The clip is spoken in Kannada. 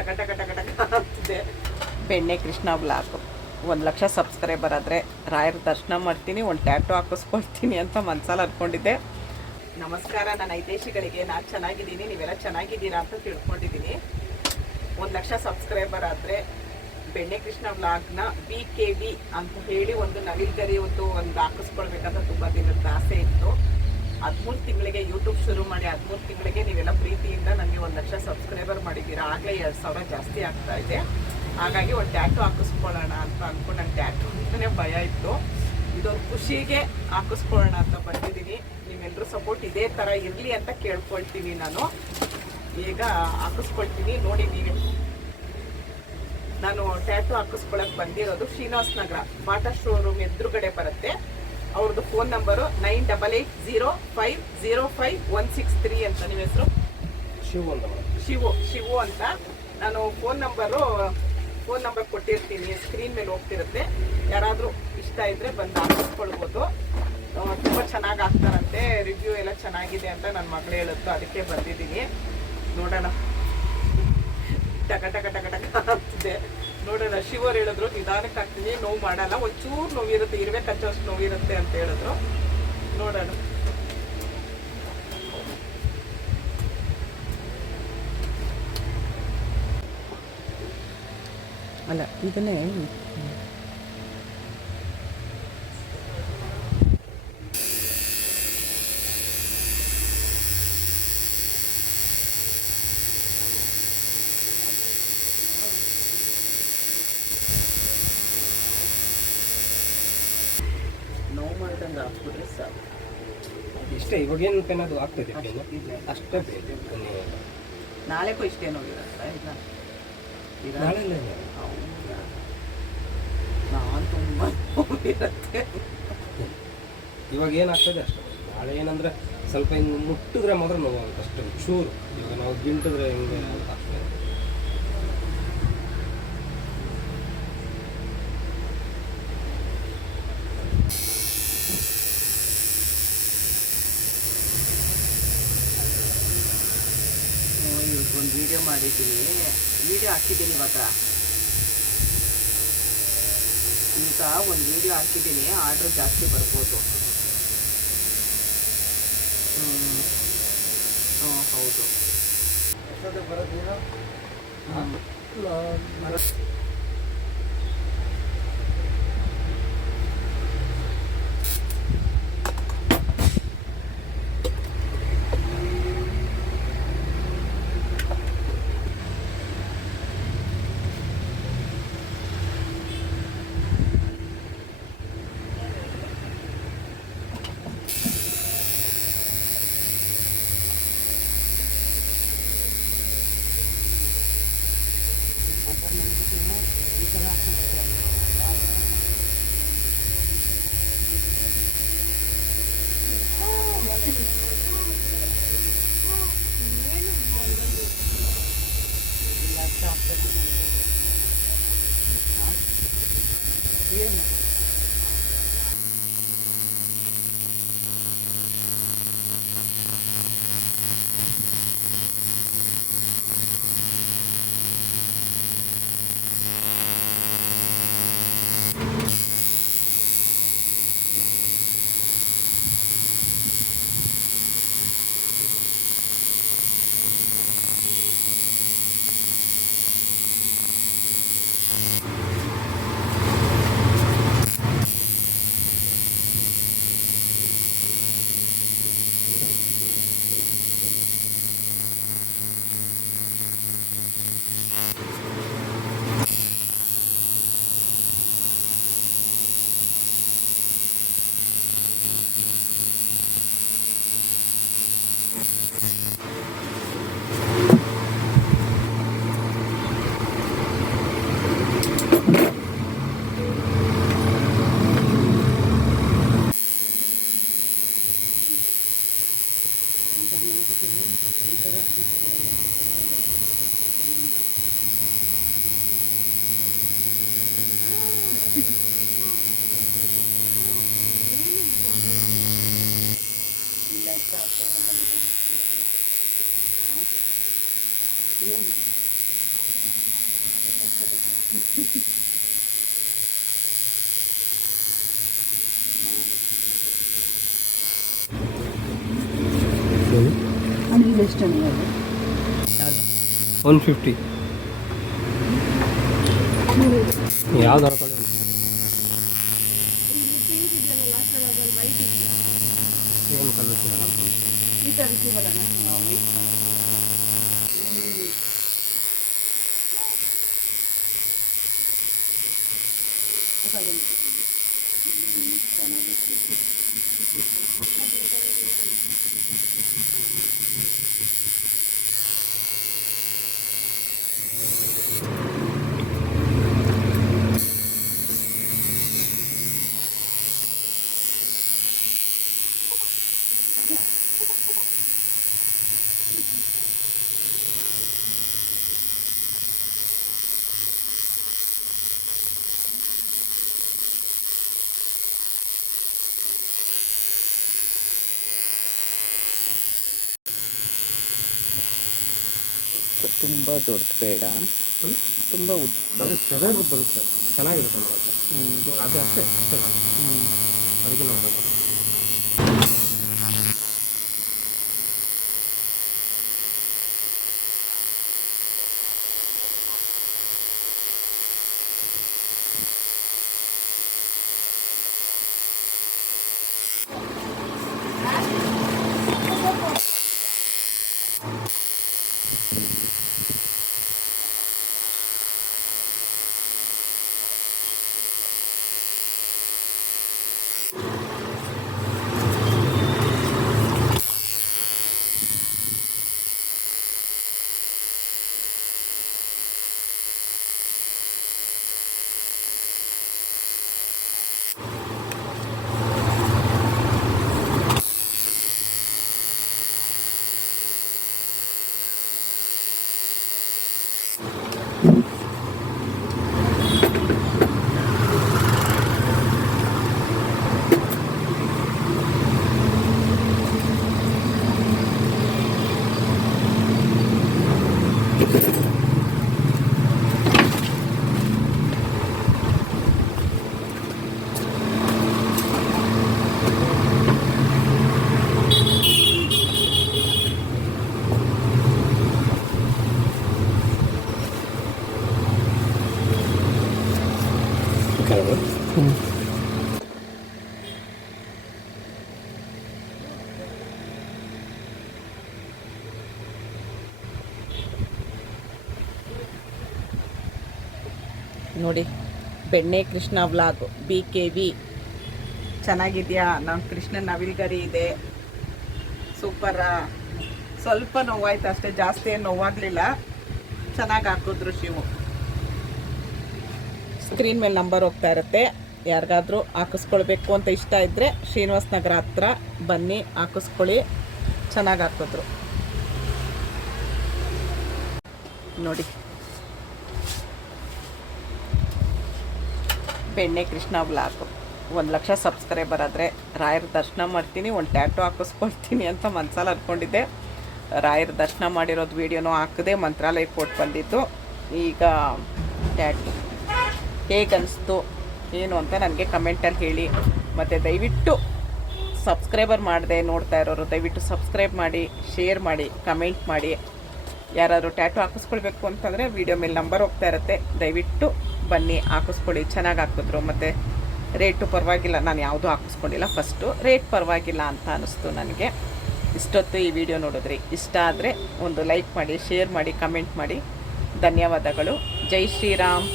ಟಕ ಟಕ ಟಕ ಟಕ ಅಂತಿದೆ. ಬೆಣ್ಣೆ ಕೃಷ್ಣ ಬ್ಲಾಗು 1,00,000 ಸಬ್ಸ್ಕ್ರೈಬರ್ ಆದರೆ ರಾಯರ ದರ್ಶನ ಮಾಡ್ತೀನಿ, ಒಂದು ಟ್ಯಾಟು ಹಾಕಿಸ್ಕೊಳ್ತೀನಿ ಅಂತ ಮನಸ್ಸಲ್ಲಿ ಅಂದ್ಕೊಂಡಿದ್ದೆ. ನಮಸ್ಕಾರ ನನ್ನ ಹಿತೈಷಿಗಳಿಗೆ. ನಾನು ಚೆನ್ನಾಗಿದ್ದೀನಿ, ನೀವೆಲ್ಲ ಚೆನ್ನಾಗಿದ್ದೀರಾ ಅಂತ ತಿಳ್ಕೊಂಡಿದ್ದೀನಿ. 1,00,000 ಸಬ್ಸ್ಕ್ರೈಬರ್ ಆದರೆ ಬೆಣ್ಣೆ ಕೃಷ್ಣ ವ್ಲಾಗ್ನ BKB ಅಂತ ಹೇಳಿ ಒಂದು ನವಿಲ್ಗರಿ ಒಂದು ಹಾಕಿಸ್ಕೊಳ್ಬೇಕಂತ ತುಂಬ ದಿನದ ಆಸೆ ಇತ್ತು. 13 ತಿಂಗಳಿಗೆ ಯೂಟ್ಯೂಬ್ ಶುರು ಮಾಡಿ 13 ತಿಂಗಳಿಗೆ ನೀವೆಲ್ಲ ಪ್ರೀತಿಯಿಂದ ನನಗೆ 1,00,000 ಸಬ್ಸ್ಕ್ರೈಬರ್ ಮಾಡಿದ್ದೀರಾ. ಆಗಲೇ 2,000 ಜಾಸ್ತಿ ಆಗ್ತಾ ಇದೆ. ಹಾಗಾಗಿ ಒಂದು ಟ್ಯಾಟು ಹಾಕಿಸ್ಕೊಳ್ಳೋಣ ಅಂತ ಅಂದ್ಕೊಂಡು ನಂಗೆ ಟ್ಯಾಟು ಅಂತಲೇ ಭಯ ಇತ್ತು. ಇದೊಂದು ಖುಷಿಗೆ ಹಾಕಿಸ್ಕೊಳ್ಳೋಣ ಅಂತ ಬಂದಿದ್ದೀನಿ. ನೀವೆಲ್ಲರೂ ಸಪೋರ್ಟ್ ಇದೇ ಥರ ಇರಲಿ ಅಂತ ಕೇಳ್ಕೊಳ್ತೀನಿ. ನಾನು ಈಗ ಹಾಕಿಸ್ಕೊಳ್ತೀನಿ. ನೋಡಿ, ನೀವೇ ನಾನು ಟ್ಯಾಟು ಹಾಕಿಸ್ಕೊಳಕ್ಕೆ ಬಂದಿರೋದು ಶ್ರೀನಿವಾಸ ನಗರ ಬಾಟಾ ಶೋರೂಮ್ ಎದುರುಗಡೆ ಬರುತ್ತೆ. ಅವ್ರದ್ದು ಫೋನ್ ನಂಬರು 9880505163 ಅಂತ. ನಿಮ್ಮ ಹೆಸರು? ಶಿವು ಅಂತ. ನಾನು ಫೋನ್ ನಂಬರ್ ಕೊಟ್ಟಿರ್ತೀನಿ, ಸ್ಕ್ರೀನ್ ಮೇಲೆ ಹೋಗ್ತಿರುತ್ತೆ. ಯಾರಾದರೂ ಇಷ್ಟ ಇದ್ದರೆ ಬಂದು ಹಾಕಿಸ್ಕೊಳ್ಬೋದು. ತುಂಬ ಚೆನ್ನಾಗಿ ಆಗ್ತಾರಂತೆ, ರಿವ್ಯೂ ಎಲ್ಲ ಚೆನ್ನಾಗಿದೆ ಅಂತ ನನ್ನ ಮಗಳು ಹೇಳುತ್ತೋ, ಅದಕ್ಕೆ ಬಂದಿದ್ದೀನಿ. ನೋಡೋಣ. ಟಕ ಟಕ ಟಕ ಟಕ ಅಂತಿದೆ. ನೋಡೋಣ. ಶಿವರು ಹೇಳಿದ್ರು ನಿಧಾನಕ್ಕೆ ಹಾಕ್ತೀನಿ, ನೋವು ಮಾಡಲ್ಲ, ಒಂಚೂರು ನೋವಿರುತ್ತೆ, ಇರುವೆ ಕಚ್ಚೋಷ್ಟು ನೋವಿರುತ್ತೆ ಅಂತ ಹೇಳಿದ್ರು. ನೋಡೋಣ. ಅಲ್ಲ, ಇದನ್ನೇ ನೋವು ಮಾಡ್ದಂಗೆ ಹಾಕ್ಬಿಟ್ರೆ ಸಾಕು. ಇಷ್ಟೇ. ಇವಾಗೇನು ಪೆನ್ ಅದು ಆಗ್ತದೆ, ಅಷ್ಟೇ ಬೇಕು. ನಾಳೆಗೂ ಇಷ್ಟೇ ನೋವಿರುತ್ತೆ. ಇಲ್ಲ ನಾಳೆ ನಾನು ತುಂಬ ನೋವಿರುತ್ತೆ. ಇವಾಗ ಏನಾಗ್ತದೆ ಅಷ್ಟೇ. ನಾಳೆ ಏನಂದ್ರೆ ಸ್ವಲ್ಪ ಹಿಂಗೆ ಮುಟ್ಟಿದ್ರೆ ಮಾತ್ರ ನೋವಾಗುತ್ತೆ ಅಷ್ಟೇ, ಚೂರು. ಇವಾಗ ನಾವು ಗಿಂಟಿದ್ರೆ ಹಿಂಗೆ ಆಗ್ತದೆ. ಒಂದು ವಿಡಿಯೋ ಮಾಡಿದ್ದೀನಿ, ವಿಡಿಯೋ ಹಾಕಿದ್ದೀನಿ. ಈಗ ಒಂದು ವಿಡಿಯೋ ಹಾಕಿದ್ದೀನಿ, ಆರ್ಡ್ರ್ ಜಾಸ್ತಿ ಬರ್ಬೋದು. ಹೌದು. ಎಷ್ಟು ನೀವು 150 ಯಾವ್ದಾರ ಕೊಡಿ. ಏನು ಕಲರ್ ಸಿಗಲ್ಲ. ಈ ಥರ ಸಿಗಲ್ಲ ವೈಟ್ ತುಂಬ ದೊಡ್ಡ ಬೇಡ, ತುಂಬ ಅದು ಚೆನ್ನಾಗಿ ಬರುತ್ತೆ, ಚೆನ್ನಾಗಿರುತ್ತೆ ನೋಡೋಕ್ಕೆ. ಅದು ಅಷ್ಟೇ ಅಷ್ಟೇ ಅದಕ್ಕೆ ನೋಡೋದು. ನೋಡಿ, ಬೆಣ್ಣೆ ಕೃಷ್ಣ ವ್ಲಾಗ್ BKV ಚೆನ್ನಾಗಿದೆಯಾ? ನಮ್ಮ ಕೃಷ್ಣನ ನವಿಲ್ಗರಿ ಇದೆ, ಸೂಪರ. ಸ್ವಲ್ಪ ನೋವಾಯ್ತು ಅಷ್ಟೇ, ಜಾಸ್ತಿ ಏನು ನೋವಾಗಲಿಲ್ಲ. ಚೆನ್ನಾಗಿ ಹಾಕಿದ್ರು ಶಿವು. ಸ್ಕ್ರೀನ್ ಮೇಲೆ ನಂಬರ್ ಹೋಗ್ತಾ ಇರುತ್ತೆ, ಯಾರಿಗಾದ್ರೂ ಹಾಕಿಸ್ಕೊಳ್ಬೇಕು ಅಂತ ಇಷ್ಟ ಇದ್ದರೆ ಶ್ರೀನಿವಾಸ ನಗರ ಹತ್ರ ಬನ್ನಿ, ಹಾಕಿಸ್ಕೊಳ್ಳಿ. ಚೆನ್ನಾಗಿ ಹಾಕಿದ್ರು ನೋಡಿ. ಬೆಣ್ಣೆ ಕೃಷ್ಣ ವ್ಲಾಗ್ 1,00,000 ಸಬ್ಸ್ಕ್ರೈಬರ್ ಆದರೆ ರಾಯರ ದರ್ಶನ ಮಾಡ್ತೀನಿ, ಒಂದು ಟ್ಯಾಟು ಹಾಕಿಸ್ಕೊಳ್ತೀನಿ ಅಂತ ಮನಸ್ಸಲ್ಲಿ ಅಂದ್ಕೊಂಡಿದ್ದೆ. ರಾಯರ ದರ್ಶನ ಮಾಡಿರೋದು ವೀಡಿಯೋನೂ ಹಾಕಿದೆ, ಮಂತ್ರಾಲಯಕ್ಕೆ ಕೊಟ್ಟು ಬಂದಿದ್ದು. ಈಗ ಟ್ಯಾಟು ಹೇಗನ್ನಿಸ್ತು ಏನು ಅಂತ ನನಗೆ ಕಮೆಂಟಲ್ಲಿ ಹೇಳಿ. ಮತ್ತು ದಯವಿಟ್ಟು ಸಬ್ಸ್ಕ್ರೈಬರ್ ಮಾಡದೆ ನೋಡ್ತಾ ಇರೋರು ದಯವಿಟ್ಟು ಸಬ್ಸ್ಕ್ರೈಬ್ ಮಾಡಿ, ಶೇರ್ ಮಾಡಿ, ಕಮೆಂಟ್ ಮಾಡಿ. ಯಾರಾದರೂ ಟ್ಯಾಟು ಹಾಕಿಸ್ಕೊಳ್ಬೇಕು ಅಂತಂದರೆ ವೀಡಿಯೋ ಮೇಲೆ ನಂಬರ್ ಹೋಗ್ತಾ ಇರುತ್ತೆ, ದಯವಿಟ್ಟು ಬನ್ನಿ ಹಾಕಿಸ್ಕೊಳ್ಳಿ. ಚೆನ್ನಾಗಿ ಹಾಕಿದ್ರು. ಮತ್ತು ರೇಟು ಪರವಾಗಿಲ್ಲ, ನಾನು ಯಾವುದೂ ಹಾಕಿಸ್ಕೊಂಡಿಲ್ಲ. ಫಸ್ಟು ರೇಟ್ ಪರವಾಗಿಲ್ಲ ಅಂತ ಅನ್ನಿಸ್ತು ನನಗೆ. ಇಷ್ಟೊತ್ತು ಈ ವಿಡಿಯೋ ನೋಡಿದ್ರಿ, ಇಷ್ಟ ಆದರೆ ಒಂದು ಲೈಕ್ ಮಾಡಿ, ಶೇರ್ ಮಾಡಿ, ಕಮೆಂಟ್ ಮಾಡಿ. ಧನ್ಯವಾದಗಳು. ಜೈ ಶ್ರೀರಾಮ್.